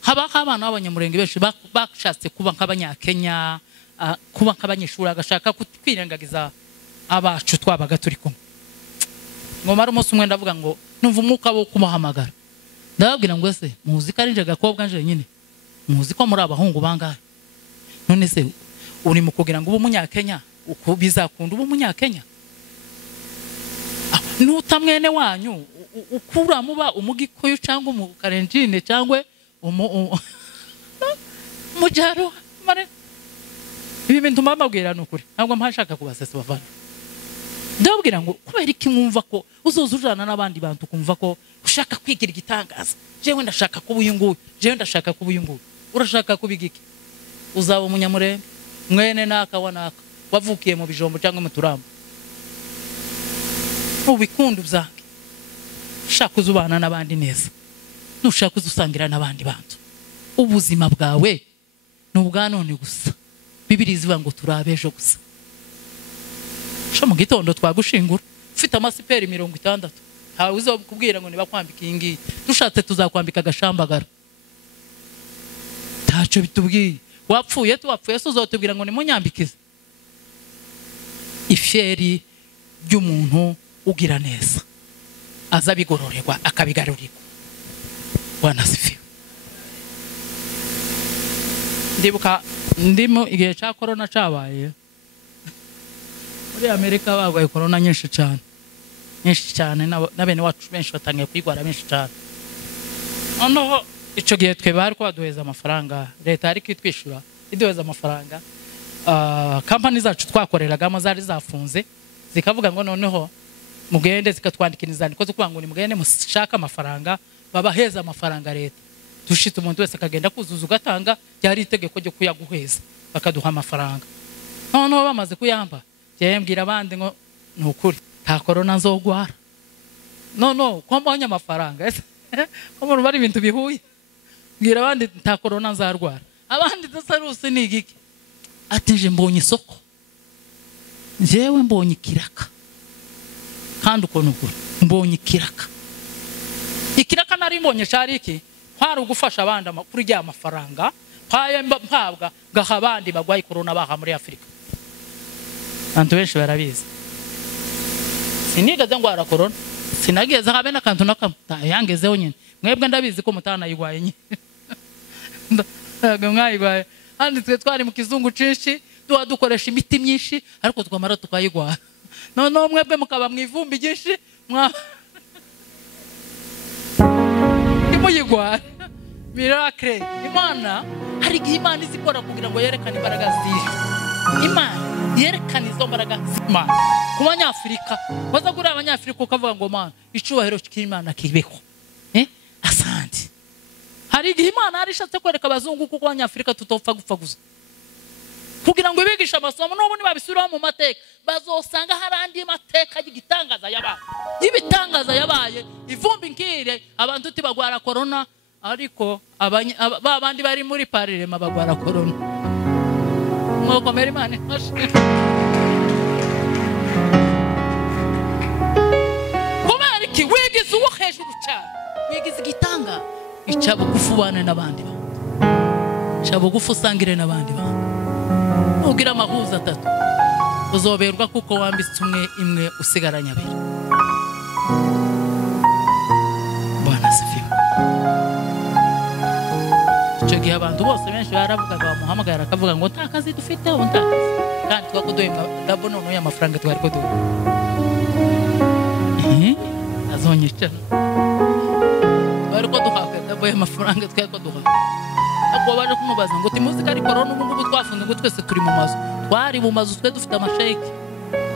haba abana b'abanyamurenge benshi bashatse kuba nk'abanyakenya kuba nk'abanyeshuri agashaka kwirengagiza abacu twabaga turi kumwe ngo mara umunsi umwe ndavuga ngo numva umwuka wo kumuhamagara ndababwira ngo ese muzi ko ari nje gakobwa nje nyine muzi ko muri abahungu bangahe none se uri mu kugira ngo ube umunyakenya uko bizakunda ube umunyakenya nutamwene wanyu ukura muba umugikoyo cyangwa umukarenjine cyangwa mujaro mare ibi bintu mababwira nukuri ntabwo mpashaka kubasesa bavana ndabwira ngo kubera iki mwumva ko uzozujana n'abandi bantu kumva ko ushaka kwigira igitangaza jewe ndashaka kubuyunguye urashaka kubigiki uzaba umunyamurenge mwene naka wanaka wavukiye mu bijombo cyangwa mu turamba ubikunda ubyange ushaka uzubana n'abandi neza nushaka uzusangira n'abandi bantu ubuzima bwawe n'ubwa none gusa Bibiliya ivuga ngo turabejo gusa sho mu gitondo twagushingura ufite amasiperi 60 ntawe uzokubwira ngo niba kwambika ingi dushatse tuzakwambika agashambagara taco bitubwiye wapfuye so uzotubwira ngo nimunyambikize ifyeri ry'umuntu ugira neza aza bigororerwa akabigarurirwa wanasifiwe ndibuka ndimo igihe cya corona cabaye muri Amerika bagwaye corona nyinshi cyane na bene wacu benshi batangiye kwigwara benshi cyane noneho ico gihe twe bari kwaduheza amafaranga leta ari kwitwishura iduheza amafaranga company zacu twakoreragamo zari zafunze zikavuga ngo noneho mugende zikatwandikira inzandiko zo kuvuga ngo ni mugende mushaka amafaranga babaheza amafaranga leta dushita umuntu wese akagenda kuzuza ugatanga byari itegeko ryo kuyaguheza bakaduha amafaranga noneho bamaze kuyamba yembwira abandi ngo nukuri nta corona nzogwara ko mbonye amafaranga ko mu bari ibintu bihuye mbwira abandi nta corona nzarwara abandi dasarusi ni igiki ati nje mbonye isoko, njyewe mbonye ikiraka, kandi uko nukuri mbonye ikiraka. Ikiraka nari mbonye cyari iki? Kwari ugufasha abandi kuri rya mafaranga mpabwa gaha abandi bagwaye corona baha muri Afrika. Abantu benshi barabizi. Sinigeze ngwara corona, sinageze habe n'akantu nakamta yangezeho nyine. Mwebwe ndabizi ko mutana yigwaye nyine. Ndaga mwayigwaye. Handi twe twari mu kizungu cinshi, dukoresha imiti myinshi ariko twamara tukayigwara. No mwebwe mukaba mwivumbi byinshi muyigwara. Miracle. Imana hari igihe Imana izikora kugira ngo yerekane imbaraga zihe. Imana yerekane izo mbaraga z'Imana ku banyafrika. Baza kuri abanyafrika ukavuga ngo Mana icubahiro cy'Imana kibeho. Asante. Hari igihe Imana arishatse kwereka abazungu kuko abanyafrika tutopfa gupfa gusa, kugira ngo ibigisha amasomo n'ubu nibabisubiraho mu mateka bazosanga hari andi mateka y'igitangaza yabaye, y'ibitangaza yabaye. Ivumbi nkire abantu tibagwara corona, ariko babandi bari muri parlement bagwara corona. Mwoko meri Imana kubera iki? Wigize uwo hejuru cyane, wigize igitanga ica bugufi ubane n'abandi bantu, ica bugufi usangire n'abandi bantu. Ugira amahuza atatu uzoberwa kuko wambitse umwe imwe usigaranya abiri. Bwana sifiwe. Icyo gihe abantu bose benshi baravugaga bamuhamagara akavuga ngo nta kazi dufite, ubu nta kazi, kandi twakuduhembwa ndabo none y'amafaranga twari ko duha. Azonyicana twari ko duhabwa ndabo y'amafaranga twari ko duha. Ako baje kumubaza ngo timuzi kari corona ubu ngubu twafunze ngo twese turi mu mazu. Twari mu mazu twe dufite amasheki,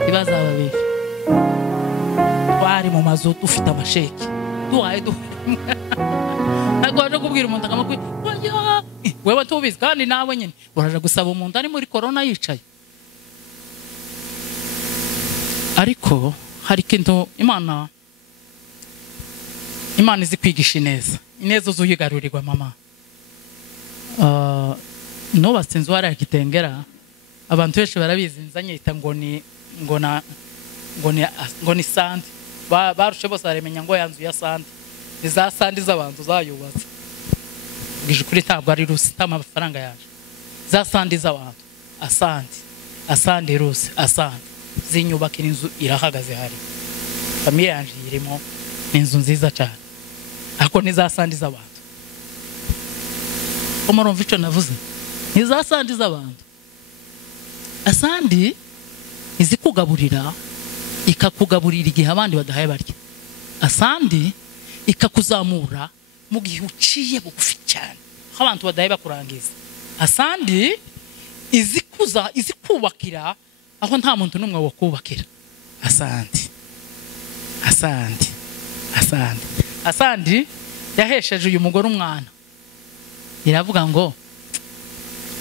ibaza babiri. Twari mu mazu dufite amasheki, duhaye agwaje kubwira umuntu akamakwi oya wewe tubizi kandi nawe nyine uraje gusaba umuntu ari muri corona yicaye. Ariko hari kintu Imana izi kwigisha ineza uzuyigarurirwa mama. No basenze wara kitengera abantu benshi barabizi nzanye ita ngo ni sandi barushe bose aremenya ngo yanzu ya sandi iza sandi z'abantu zayubatse bwije kuri ntabwo ari rusi tama amafaranga yaje za sandi z'abantu asandi rusi asandi zinyubakira inzu irahagaze hari famiye yanje irimo inzu nziza cyane ako ni za sandi z'abantu. Umurumva icyo navuze ni za sandi z'abantu. Asandi izi kugaburira ikakugaburira igihe abandi badahaye barya. Asandi ikakuzamura mu gihe uciye bugufi cyane aho abantu badahaye bakurangiza. Asandi izi kubakira aho nta muntu n'umwe wo kubakira. Asandi yahesheje uyu mugore umwana, iravuga ngo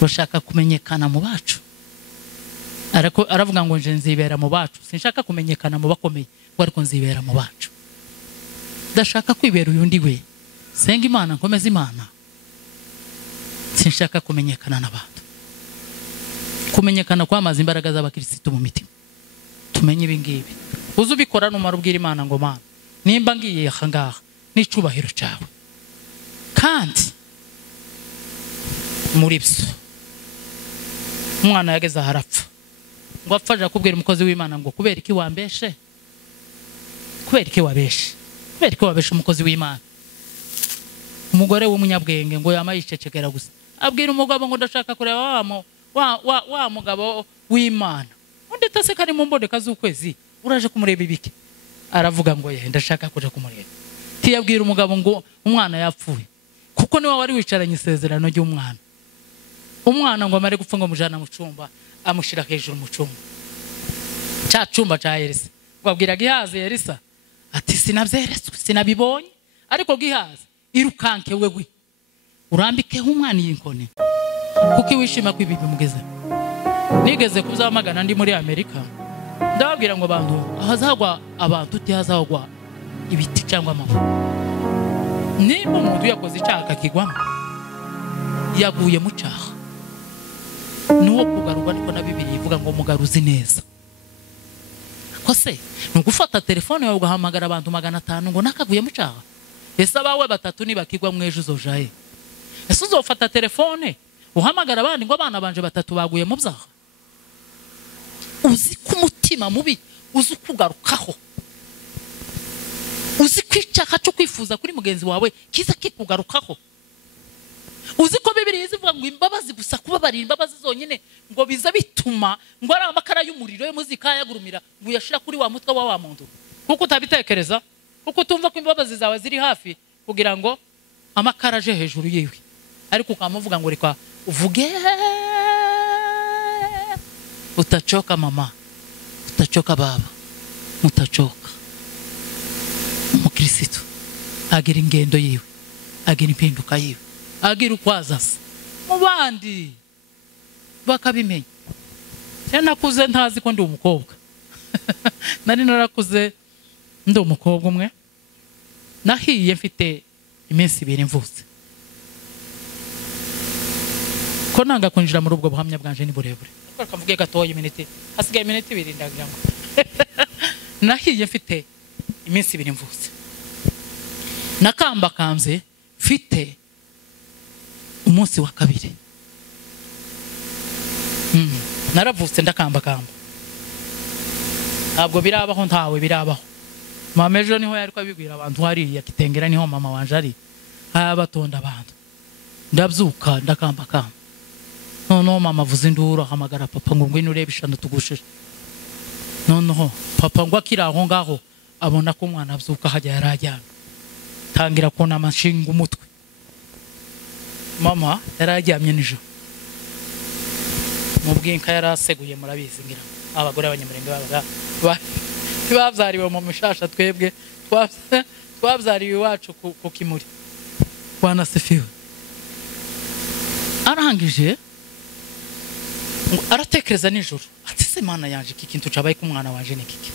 ushaka kumenyekana mu bacu, aravuga ngo nje nzibera mu bacu, sinshaka kumenyekana mu bakomeye ariko nzibera mu bacu. Ndashaka kwibera uyu ndi we, senga Imana nkomeza Imana, sinshaka kumenyekana n'abantu. Kumenyekana kwamaze imbaraga z'abakirisitu mu mitima. Tumenye ibingibi uzubikora numara ubwira Imana ngo Mana nimba ngiye ahangaha n'icubahiro cyawe, kandi muri byo umwana yageze harapfa ngo apfaje kubwira umukozi w'Imana ngo kubera iki wambeshe, kubera iki wabeshe umukozi w'Imana. Umugore w'umunyabwenge ngo yamayicecekera gusa abwira umugabo ngo ndashaka kureba wa mugabo w'Imana undi tase kari mu mboneka z'ukwezi uraje kumureba ibiki. Aravuga ngo ye ndashaka kuja kumureba. Tiyabwira umugabo ngo umwana yapfuye kuko niwe wari wicaranye isezerano ry'umwana. Umwana ngo amare gupfa ngo mujana mu cyumba amushira hejuru mu cyumba cya cyumba cya Elisa. Ngo abwira Gihazi Elisa ati sinabyeretswe sinabibonye, ariko Gihazi irukanke wewe urambike umwana yinkone kuko wishima ko ibi bimugeze. Nigeze kuzamagana ndi muri Amerika, ndababwira ngo abantu ahazagwa abantu tihazagwa ibiti cyangwa amafu. Niba umuntu yakoze icyaha akakigwamo yaguye mu cyaha, nuwo kugarurwa niko na Bibiliya ivuga ngo mugaruzi neza. Ko se nugufata telefone yawe ugahamagara abantu 500 ngo nakavuye mu cyaha. Ese abawe batatu nibakigwa mwejo uzojaye. Ese uzofata telefone uhamagara abandi ngo abana banje batatu baguye mu byaha. Uzi ku mutima mubi uzi kugarukaho. Uzi kwicaha cyo kwifuza kuri mugenzi wawe kiza kikugarukaho. Uzi ko Bibiliya ivuga ngo imbabazi gusa kubabarira imbabazi zonyine ngo biza bituma ngo ari amakara y'umuriro yo muzika yagurumira ngo yashira kuri wa mutwe wa muntu. Kuko utabitekereza, kuko utumva ko imbabazi zawe ziri hafi kugira ngo amakara aje hejuru yewe. Ariko ukamuvuga ngo reka uvuge, utachoka mama, utachoka baba, mutachoka. Umukristo agira ingendo yiwe, agira impinduka yiwe, agira ukwazasa mu bandi bakabimenya. Nakuze ntazi ko ndi umukobwa. Nari narakuze ndi umukobwa umwe, nahiye mfite iminsi 2 mvutse. Ko nanga kunjira muri ubwo buhamya bwanje ni burebure. Ko kavuge gatoya iminiti, hasigaye iminiti 2 ndagira ngo. Nahiye mfite iminsi 2 mvutse. Nakamba kanze mfite umunsi wa kabiri. Naravutse ndakamba kamba. Ntabwo birabaho ntawe birabaho. Mama ejo niho yari kwabibwira abantu hari yakitengera niho mama wanje ari. Abatonda abantu. Ndabyuka ndakamba kamba. Noneho mama avuze induru ahamagara papa ngo ngwino urebe ishano tugushije. Noneho papa ngo akira aho ngaho abona ko umwana abyuka hajya yarajyana. Tangira kona amashinga umutwe. Mama yarajyamye nijoro. Mubwinka yaraseguye murabizi ngira. Abagore abanyamurenge babaga babyariwe mu mishasha twebwe twabyariwe iwacu ku Kimuri. Bwana Sifiwe. Arangije aratekereza nijoro ati se mana yanje iki kintu cabaye ku mwana wanje nikiki.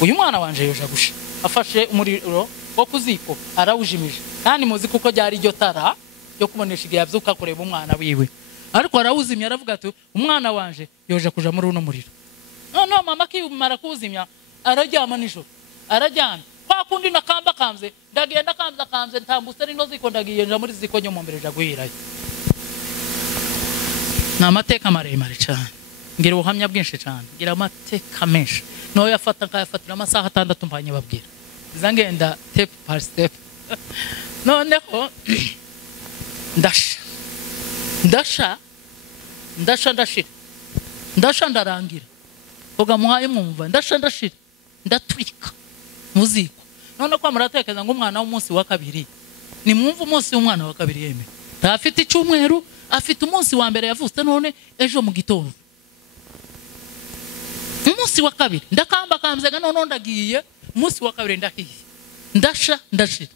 Uyu mwana wanje yoja gusha afashe umuriro wo kuziko arawujimije kandi muzi kuko ryari ryo tara yo kubonesha igihe yabyuka kureba umwana wiwe, ariko arawuzimya aravuga ati umwana wanje yoja kuja muri uno muriro. No mama kiyumara kuzimya arajyama nijoro arajyana kwa kundi nakamba kamze ndagenda kamze ntambutse rino ziko ndagiye nja muri ziko nyo mumbere ja guhirayo. Na amateka maremare cyane, ngira ubuhamya bwinshi cyane, ngira amateka menshi no yafata kayafatira amasaha 6 mpanye babwira zangenda step by step. Noneho ndasha ndarangira koga muhaye mwumva ndashira ndaturika muziko. None ko muratekeza ngo umwana w'umunsi wa kabiri ni mwumva umunsi w'umwana wa kabiri yeme tafite icyumweru afite umunsi wa mbere yavutse none ejo mu gitondo umunsi wa kabiri ndakamba kamzega none ndagiye umunsi wa kabiri ndahiye ndashira.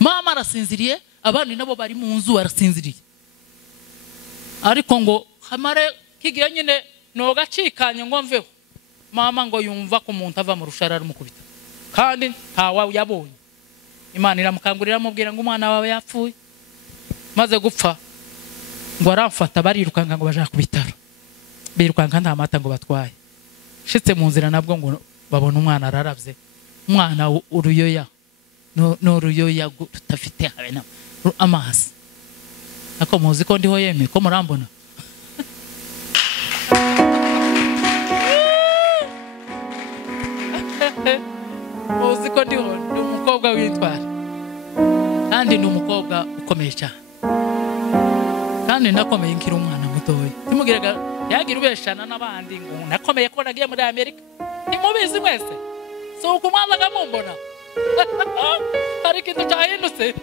Mama arasinziriye abandi nabo bari mu nzu arasinziriye, ariko ngo hamare kigira nyine no gacikanye ngo mveho. Mama ngo yumva ko umuntu ava mu rushara rumukubita kandi ntawa yabonye. Imana iramukangurira amubwira ngo umwana wawe yapfuye, maze gupfa ngo aramfata barirukanga ngo baja ku bitaro. Birukanga nta mata ngo batwaye, shitse mu nzira nabwo ngo babona umwana araravye. Umwana uruyoya no ruyoya tutafite habe na amazi. Ako muzi ko ndiho yeme ko murambona. Muzi ko ndiho ndi umukobwa w'intwari kandi ndi umukobwa ukomeye cyane, kandi nakomeye nkiri umwana mutoya. Timugiraga yagira ubeshana n'abandi ngo nakomeye ko nagiye muri Amerika. Nimubizi mwese so kumwanza ngamumbona. Hari ikintu cyahindutse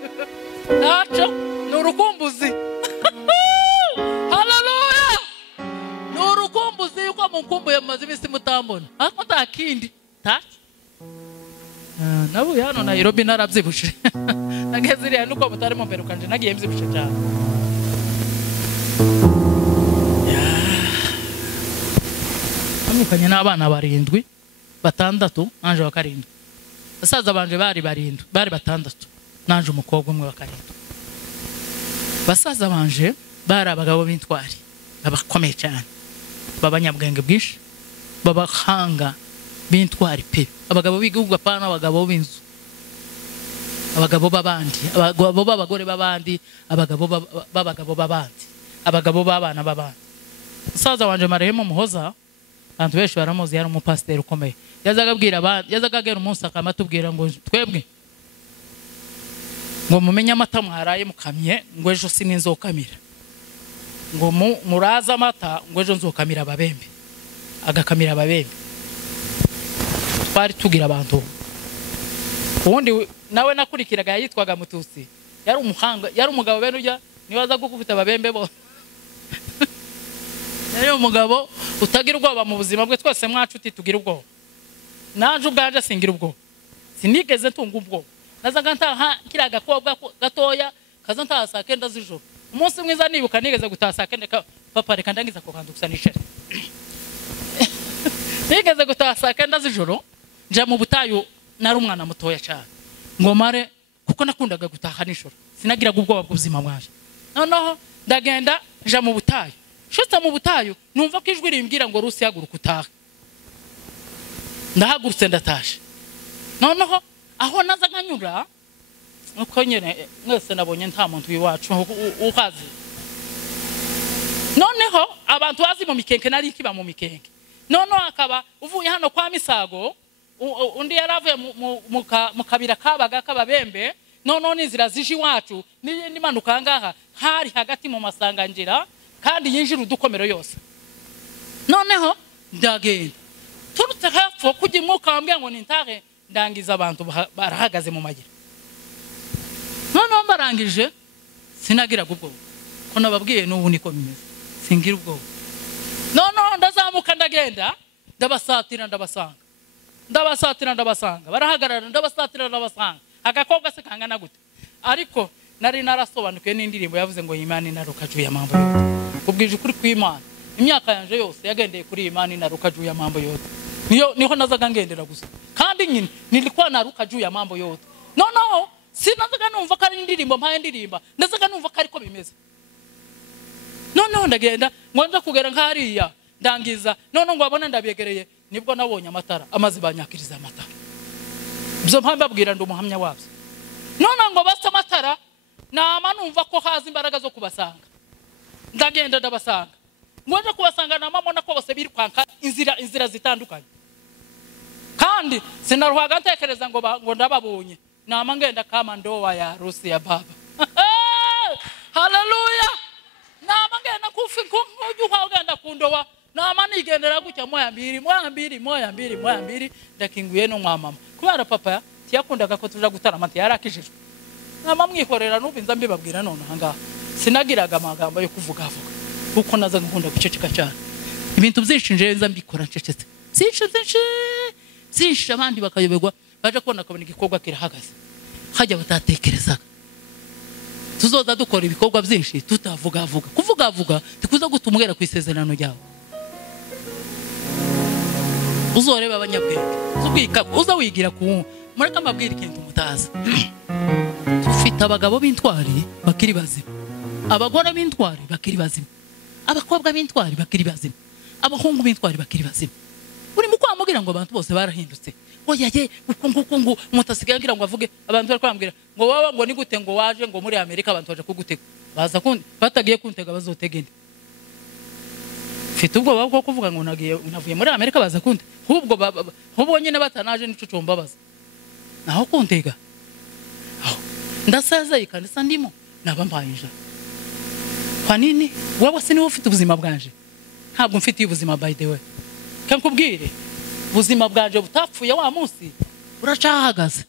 naco ni urukumbuzi. Haleluya, ni urukumbuzi yuko mukumbuye maze imisi mutambona ariko ntakindi taco. Nabuye hano Nairobi narabyibushe nageziriya nuko mutari mu mbere kanje nagiye mbyibushe cyane. Amukanye n'abana 7 6 nanje wa 7. Basaza banje bari 6 nanje umukobwa umwe wa 7. Basaza banje bari abagabo b'intwari abakomeye cyane babanyabwenge bwinshi babahanga b'intwari pe abagabo b'igihugu apana abagabo b'inzu abagabo babandi abagabo b'abagore babandi abagabo b'abagabo babandi abagabo b'abana babandi musaza wanje Marehemu Muhoza abantu benshi baramuzi yari umupasiteri ukomeye yazaga abwira abandi yazaga agera umunsi akamatubwira ngo twebwe ngo mumenye amata mwaraye mukamye ngo ejo sininzokamira ngo muraza amata ngo ejo nzokamira ababembe agakamira ababembe twari tugira abantu ubundi nawe nakurikiraga yitwaga Mututsi yari umuhanga yari umugabo bene urya niwe aza gukubita ababembe bo yari umugabo utagira ubwoba mu buzima bwe twese mwacuti tugira ubwoba naje ubwaje singira ubwoba sinigeze ntunga ubwoba nazaga ntaha kiraga kobwa gatoya kaza ntaha saa 9 z'ijoro umunsi mwiza nibuka nigeze gutaha saa 9 papa reka ndangiza ko kandukusa nisheri nigeze gutaha saa 9 z'ijoro nja mu butayu nari umwana mutoya cyane ngo mare kuko nakundaga gutaha nijoro sinagiraga ubwoba bw'ubuzima bwaje noneho ndagenda nja mu butayu shotse mu butayu numva ko ijwi rimbwira ngo Rusi haguruka utaha ndahagurutse ndatashe noneho aho nazaga nyura uko nyene mwese nabonye nta muntu wiwacu uhazi noneho abantu bazi mu mikenke nari kiba mu mikenke noneho akaba uvuye hano kwa Misago undi yaravuye mu kabira kabaga kababembe noneho n'inzira zije iwacu nimanuka ngaha hari hagati mu masangangira kandi yinjira udukomero yose noneho ndagenda turutse hepfo kujya umwuka wambwira ngo nintahe ndangiza abantu barahagaze mu magira noneho mbarangije sinagiraga ubwoba ko nababwiye n'ubu niko bimeze singira ubwoba noneho ndazamuka ndagenda ndabasatira ndabasanga barahagarara ndabasatira ndabasanga agakobwa se kangana gute ariko nari narasobanukiwe n'indirimbo yavuze ngo Imana inarukajuye amambo yote ubwije ukuri kw'Imana imyaka yanje yose yagendeye kuri Imana inarukajuye amambo yote niho nazaga ngendera gusa kandi nyine nilikuwa narukajuye amambo yote noneho sinazaga numva ko ari indirimbo mpaye ndirimba ndazaga numva ko ariko bimeze noneho ndagenda ngo nza kugera nkariya ndangiza noneho ngo abone ndabegereye nibwo nabonye amatara amazi banyakiriza amatara byo mpambabwira ndo umuhamya wabyo noneho ngo basta amatara nama numva ko haza imbaraga zo kubasanga ndagenda ndabasanga ngo nje kubasanga namamona ko bose biri kwanka inzira zitandukanye kandi sinaruhaga ntekereza ngo ndababonye nama ngenda kama ndoa ya Rusi ya baba haleluya nama ngenda kufi kujuha ugenda kundoa nama nigendera gutya moya mbiri ndakinguye no mama kubera papa tiyakundaga ko tuja gutarama yarakijijwe nama mwikorera n'ubinza mbibabwira none hanga sinagiraga amagambo yo kuvuga kuko naza nkunda guceceka cyane ibintu byinshi njenza mbikora ncecetse byinshi abandi bakayoberwa baje kubona ko igikorwa kirahagaze hajya batatekerezaga tuzoza dukora ibikorwa byinshi tutavuga kuvuga tikuza gutumwera ku isezerano ryawe uzoreba abanyabwenge uza wigira ku mureka amabwira ikintu mutaza tufite abagabo b'intwari bakiri bazima abagore b'intwari bakiri bazima abakobwa b'intwari bakiri bazima abahungu b'intwari bakiri bazima uri mu kwamubwira ngo abantu bose barahindutse oyaye ukungu mutasigaye ngira ngo avuge abantu bari kwambwira ngo baba ngo ni gute ngo waje ngo muri Amerika abantu baje kugutega baza batagiye kuntega bazotegende fite ubwo bwo kuvuga ngo navuye muri Amerika baza kunte hubwo nyine batanaje n'icucumba baza naho kuntega ndasaza ikandisa ndimo nabambayije kwa nini wowe se niwe ufite ubuzima bwanje ntabwo mfite ubuzima by the way kankubwire ubuzima bwanje butapfuye wa munsi uracahagaze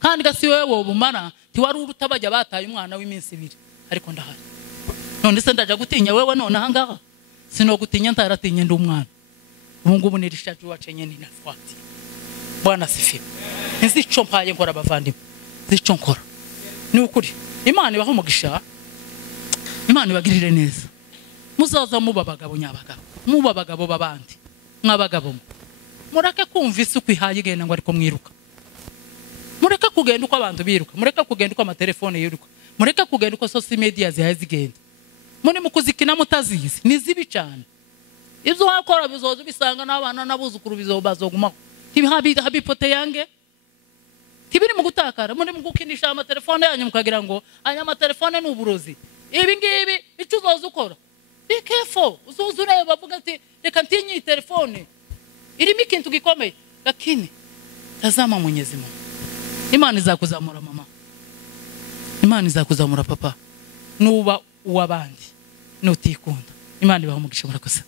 kandi gasi wewe ubumara tiwari urutabajya bataye umwana w'iminsi 2 ariko ndahari none se ndaja gutinya wewe none ahangaha sino gutinya ntaratinye ndi umwana ubu ngubu nirishaje wacenye ni nafwati bwana sifiwe nzico mpaye nkora abavandimwe zico nkora ni ukuri Imana ibaho umugisha Imana ibagirire neza muzaza mubabagabo nyabagabo mubabagabo babandi mwabagabo mureke kumva isuku ihaye igenda ngo ariko mwiruka mureke kugenda uko abantu biruka mureke kugenda uko amatelefone yiruka mureke kugenda uko social media zihaye zigenda muri mukuzikina mutazizi ni zibi cyane. Ibyo wakora bizoza bisanga n'abana n'abuzukuru bizobazogumaho. Habipote yange tibiri mu gutakara, muri mu gukinisha amatelefone yanyu mukagira ngo aya matelefone ni uburozi. Ibi ngibi icyo uzoza ukora, be careful. Uzoza ureba bavuga ati reka ntinyi telefone irimo ikintu gikomeye, lakini tazama Mwenyezi Mungu. Imani izakuzamura mama, imani izakuzamura papa, nuba uwabandi nutikunda. Imani ibaha umugisha murakoze.